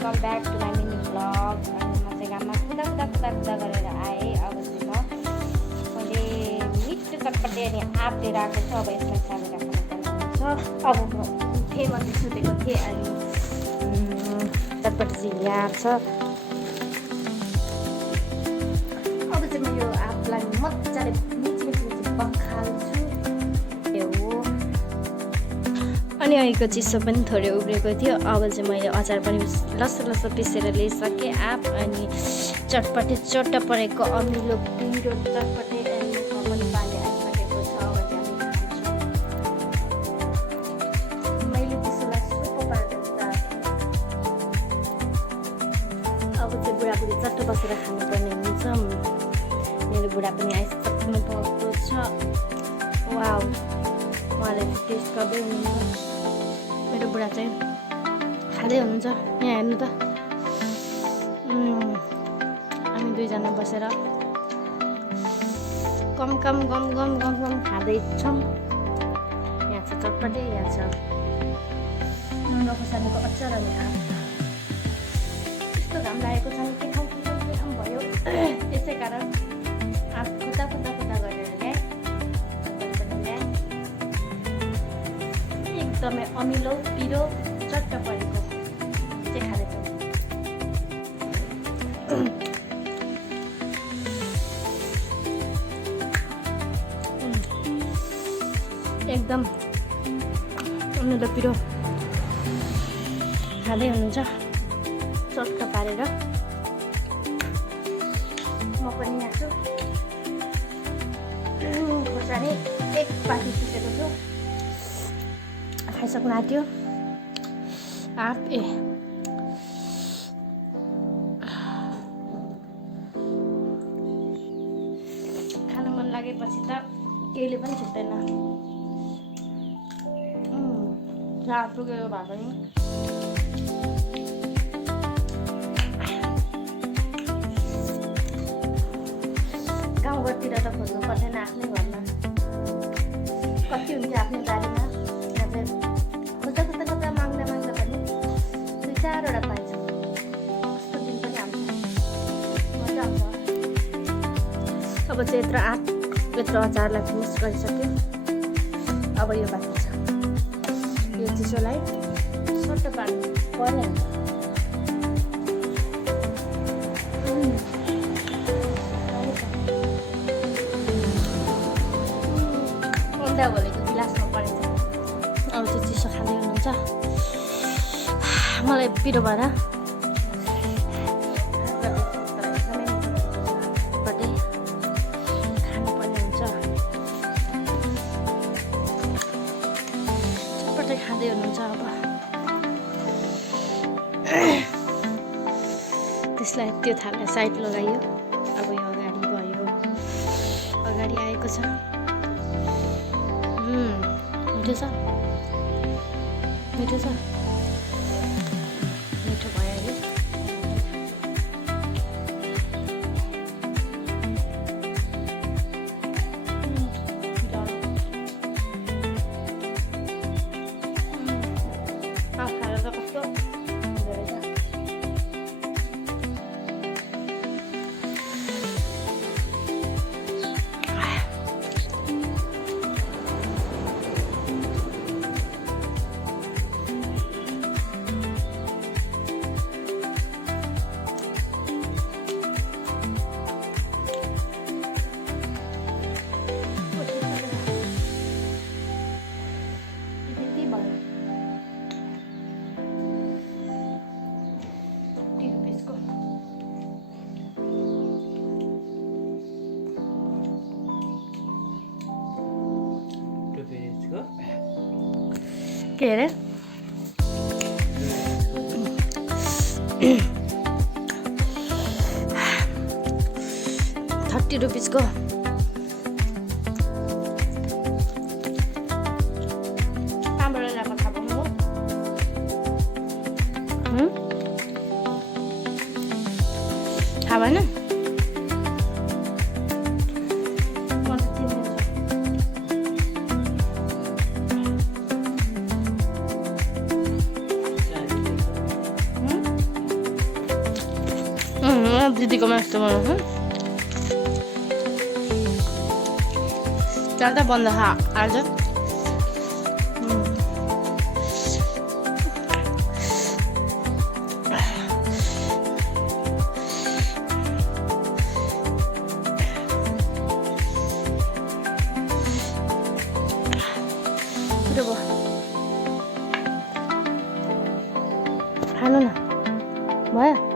Welcome back to my mini vlog. अनि म चाहिँ घाममा कुदा गरेर आएँ। अब चाहिँ मैले मिठो चटपटे अनि आँप लिएर आएको छु। अब यसलाई चालेर खानुपर्ने हुन्छ। अब म उठेँ, मैले सुतेको थिएँ अनि चटपटे चाहिँ यहाँ छ। अब चाहिँ म यो आँपलाई मजाले मिठी पखाल्छु। त्यो हो। अनि अहिलेको चिसो पनि थोरै उब्रेको थियो। अब चाहिँ मैले अचार पनि लस्सो पिसेर ल्याइसकेँ। आँप अनि चटपटे चट्ट परेको अमिलो पिरो चटपटे अनि पनि पानी आइसकेको छ। अब चाहिँ मैले त्यसलाई सुक्खो पारेर अब चाहिँ बुढाबुढी चट्ट बसेर खानुपर्ने हुन्छ। मेरो बुढा पनि आइसक्नु भएको छ। वाउ, उहाँले टेस्ट गर्दै हुनुहुन्छ। मेरो बुढा चाहिँ खाँदै हुनुहुन्छ। यहाँ हेर्नु त, हामी दुईजना बसेर गम खाँदैछौँ। यहाँ छ चटपटे, यहाँ छ नुन खोर्सानीको अचार अनि आँप। यस्तो घाम लागेको छ नि, के खाउँ भयो। त्यसै कारण आँप खुदा गरेर ल्याएँ। एकदमै अमिलो पिरो चट्ट परेको चाहिँ खाँदैछौँ। एकदम अमिलो पिरो खाँदै हुनुहुन्छ चट्ट पारेर। म पनि यहाँ छु। खोर्सानी एक पाटी पिसेको छु, खाइसक्नु आँट्यो। आँप खान मन लागेपछि त केहीले पनि छुट्दैन। रात पुगेको भए पनि गाउँघरतिर त खोज्नु पर्दैन, आफ्नै घरमा कति हुन्छ आफ्नै बारीमा। खोज्दा माग्दा पनि 2-4वटा पाइन्छ। कस्तो दिन पनि आउँछ, मजा आउँछ। अब चाहिँ यत्रो अचारलाई फिनिस गरिसक्यो। अब यो बाँकी छ, यो चिसोलाई सट्ट पार्नु पर्ने हुन्छ। अन्डा भोलेको गिलासमा परेछ। अब चाहिँ चिसो खाँदै हुनुहुन्छ। मलाई पिरो भएर खानुपर्ने हुन्छ। चटपटे खाँदै हुनुहुन्छ। अब त्यसलाई त्यो थाललाई साइड लगाइयो। अब यो अगाडि भयो, अगाडि आएको छ। मिठो छ, मिठो छ, मिठो भयो अरे। खाएर त कस्तो हुँदो रहेछ। के अरे 30 रुपिसको कहाँबाट ल्याएको थाहा पाउनु हो? थाहा भएन? दिदीकोमा यस्तो बनाउँछु ज्यादा बन्द आज खानु न भयो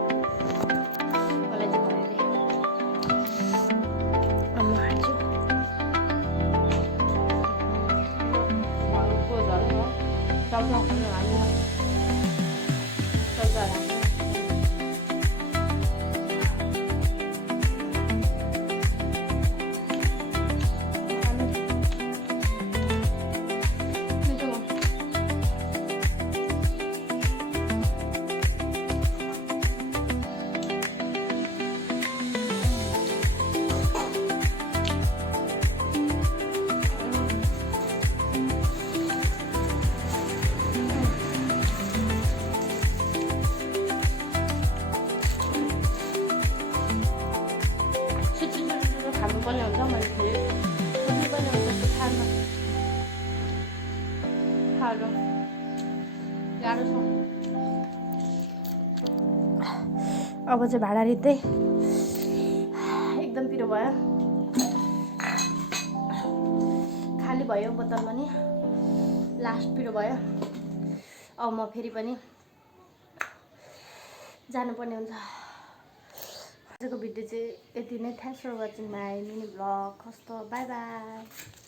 पनि हुन्छ मैले फेरि कति पनि हुन्छ खान खानु गाह्रो छ अब चाहिँ भाडा रित्दै एकदम पिरो भयो खाली भयो बोतल पनि लास्ट पिरो भयो अब म फेरि पनि जानुपर्ने हुन्छ आजको भिडियो चाहिँ यति नै thanks for watching my mini vlog कस्तो बाई बाई